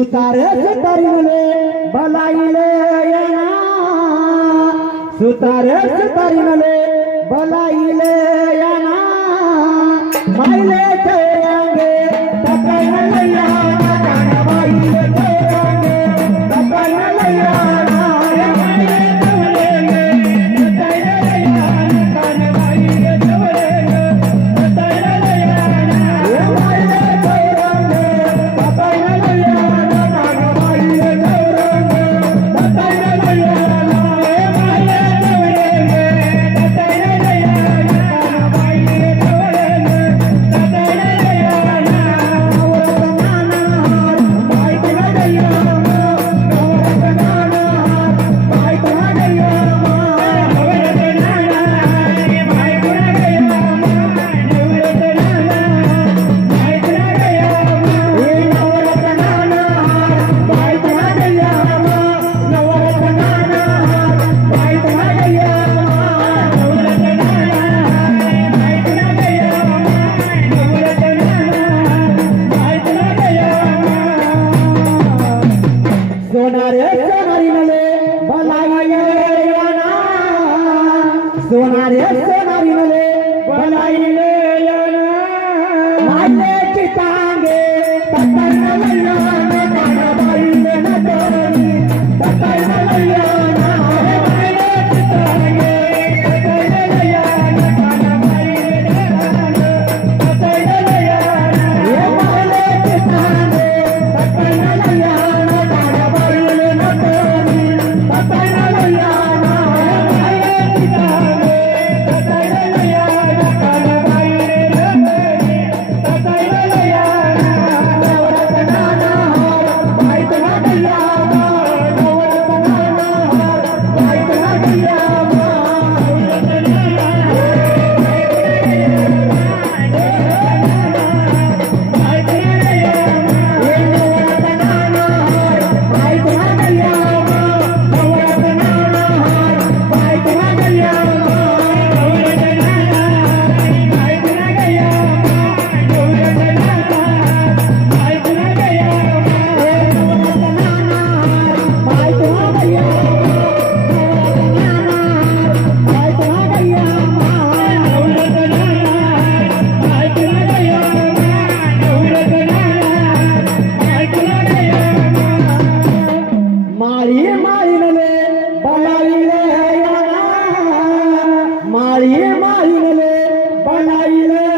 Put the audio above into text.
सुतारे सुतारीनले बलाईले येना सुतारे सुतारीनले बलाईले येना माईले तेयांगे तकाईनलैया कानबाईले तेयांगे तकाईनलैया माईले तेयांगे तकाईनलैया कानबाईले तेयांगे तकाईनलैया माईले तेयांगे तकाईनलैया सोनारे सोनारीनले बलाईले येना सोनारे सोनारीनले बलाईले येना माईले चितांगे तकाईनलैया कानबाईले नटोनी तकाईनलैया माईले चितांगे तकाईनलैया कानबाईले तकाईनलैया माईले चितांगे तकाईनलैया माळी माळीनले बलाईले